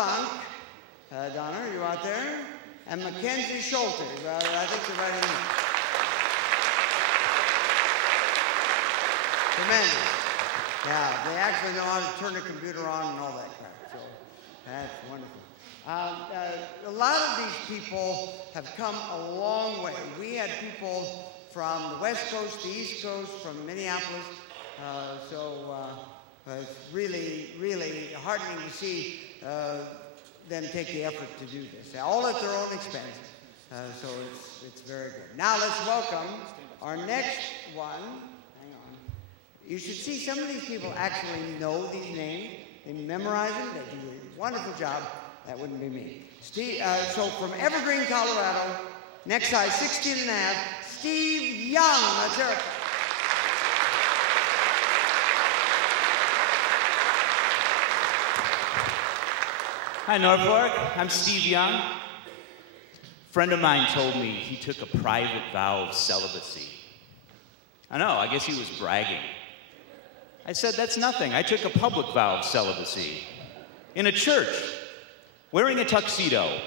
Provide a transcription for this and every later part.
Funk. Donna, are you out there? And Mackenzie Schulte. I think they're right in there. Tremendous. Yeah, they actually know how to turn the computer on and all that crap. So that's wonderful. A lot of these people have come a long way. We had people from the West Coast, the East Coast, from Minneapolis. It's really, really heartening to see them take the effort to do this, all at their own expense. So it's very good. Now let's welcome our next one. Hang on. You should see some of these people actually know these names. They memorize them. They do a wonderful job. That wouldn't be me. Steve, so from Evergreen, Colorado, next size 16 and a half, Steve Young. Let's hear it. Hi, Norfolk. I'm Steve Young. A friend of mine told me he took a private vow of celibacy. I know, I guess he was bragging. I said, that's nothing. I took a public vow of celibacy in a church, wearing a tuxedo.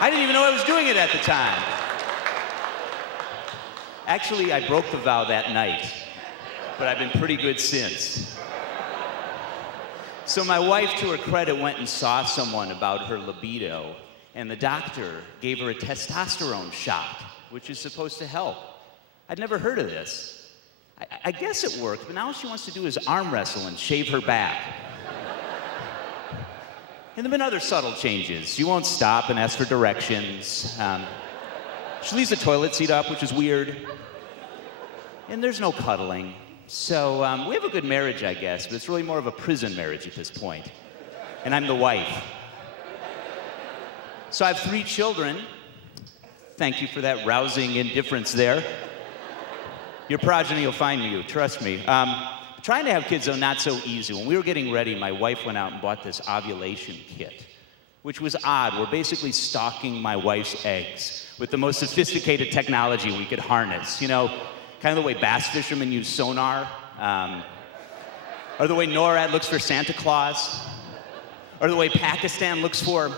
I didn't even know I was doing it at the time. Actually, I broke the vow that night, but I've been pretty good since. So my wife, to her credit, went and saw someone about her libido, and the doctor gave her a testosterone shot, which is supposed to help. I'd never heard of this. I guess it worked, but now all she wants to do is arm wrestle and shave her back. And there have been other subtle changes. She won't stop and ask for directions. She leaves the toilet seat up, which is weird. And there's no cuddling. So we have a good marriage, I guess, but it's really more of a prison marriage at this point. And I'm the wife. So I have 3 children. Thank you for that rousing indifference there. Your progeny will find you, trust me. Trying to have kids, though, not so easy. When we were getting ready, my wife went out and bought this ovulation kit, which was odd. We're basically stalking my wife's eggs with the most sophisticated technology we could harness. You know, kind of the way bass fishermen use sonar, or the way NORAD looks for Santa Claus, or the way Pakistan looks for,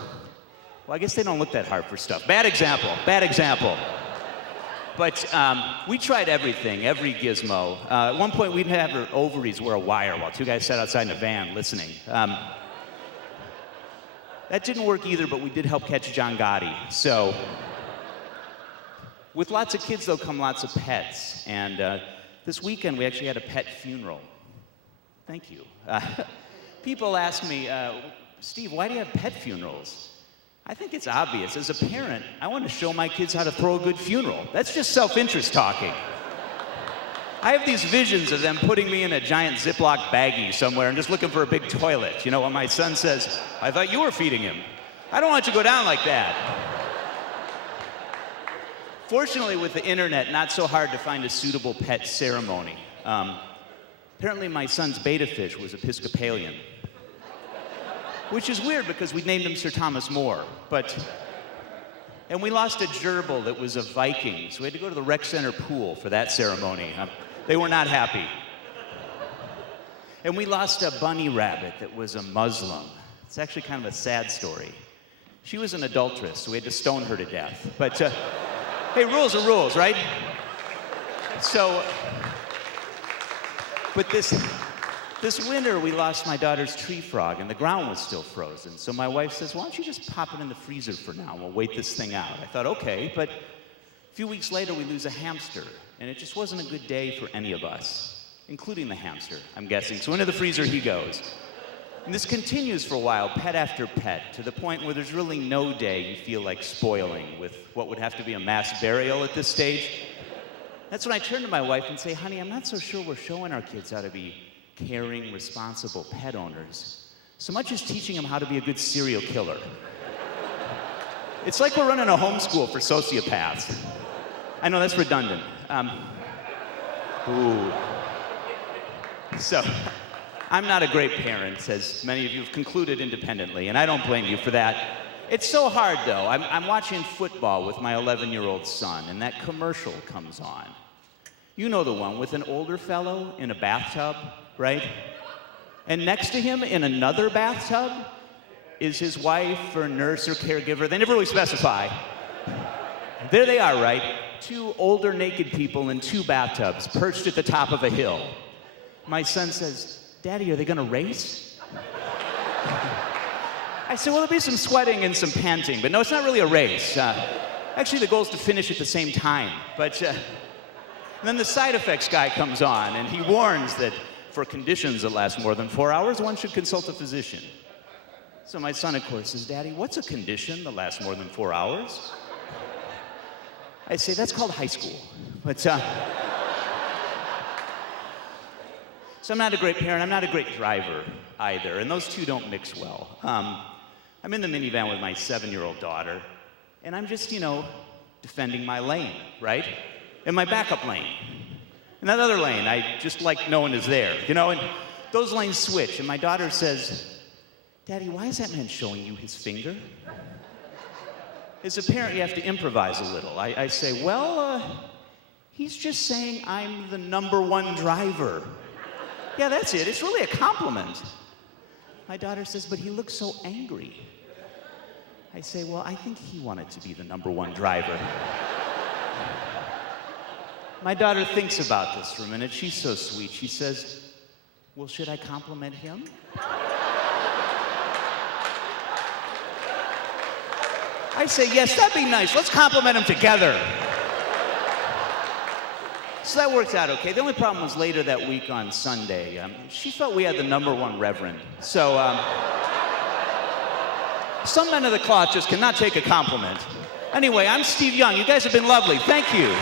well, I guess they don't look that hard for stuff. Bad example, bad example. But we tried everything, every gizmo. At one point, we'd have her ovaries wear a wire while 2 guys sat outside in a van listening. That didn't work either, but we did help catch John Gotti. So, with lots of kids, though, come lots of pets. And this weekend, we actually had a pet funeral. Thank you. People ask me, Steve, why do you have pet funerals? I think it's obvious. As a parent, I want to show my kids how to throw a good funeral. That's just self-interest talking. I have these visions of them putting me in a giant Ziploc baggie somewhere and just looking for a big toilet. You know, when my son says, I thought you were feeding him. I don't want you to go down like that. Fortunately, with the internet, not so hard to find a suitable pet ceremony. Apparently, my son's beta fish was Episcopalian. Which is weird because we named him Sir Thomas More, and we lost a gerbil that was a Viking, so we had to go to the rec center pool for that ceremony. They were not happy. And we lost a bunny rabbit that was a Muslim. It's actually kind of a sad story. She was an adulteress, so we had to stone her to death. But, hey, rules are rules, right? So, but this winter, we lost my daughter's tree frog, and the ground was still frozen. So my wife says, why don't you just pop it in the freezer for now, and we'll wait this thing out. I thought, okay, but a few weeks later, we lose a hamster, and it just wasn't a good day for any of us, including the hamster, I'm guessing. So into the freezer he goes. And this continues for a while, pet after pet, to the point where there's really no day you feel like spoiling with what would have to be a mass burial at this stage. That's when I turn to my wife and say, honey, I'm not so sure we're showing our kids how to be caring, responsible pet owners, so much as teaching them how to be a good serial killer. It's like we're running a homeschool for sociopaths. I know that's redundant. So, I'm not a great parent, as many of you have concluded independently, and I don't blame you for that. It's so hard, though. I'm watching football with my 11-year-old son, and that commercial comes on. You know the one with an older fellow in a bathtub, right? And next to him in another bathtub is his wife or nurse or caregiver. They never really specify. There they are, right? Two older naked people in two bathtubs perched at the top of a hill. My son says, "Daddy, are they gonna race?" I said, well, there'll be some sweating and some panting, but no, it's not really a race. Actually, the goal is to finish at the same time. But then the side effects guy comes on, and he warns that for conditions that last more than 4 hours, one should consult a physician. So my son, of course, says, "Daddy, what's a condition that lasts more than 4 hours?" I say, that's called high school. But, so I'm not a great parent. I'm not a great driver either, and those two don't mix well. I'm in the minivan with my 7-year-old daughter, and I'm just, defending my lane, right? And my backup lane. In that other lane, I just like no one is there, and those lanes switch, and my daughter says, "Daddy, why is that man showing you his finger?" As a parent, you have to improvise a little. I say, well, he's just saying I'm the #1 driver. Yeah, that's it. It's really a compliment. My daughter says, but he looks so angry. I say, well, I think he wanted to be the #1 driver. My daughter thinks about this for a minute. She's so sweet. She says, well, should I compliment him? I say, yes, that'd be nice. Let's compliment him together. So that worked out okay. The only problem was later that week on Sunday. She felt we had the #1 reverend. So some men of the cloth just cannot take a compliment. Anyway, I'm Steve Young. You guys have been lovely. Thank you.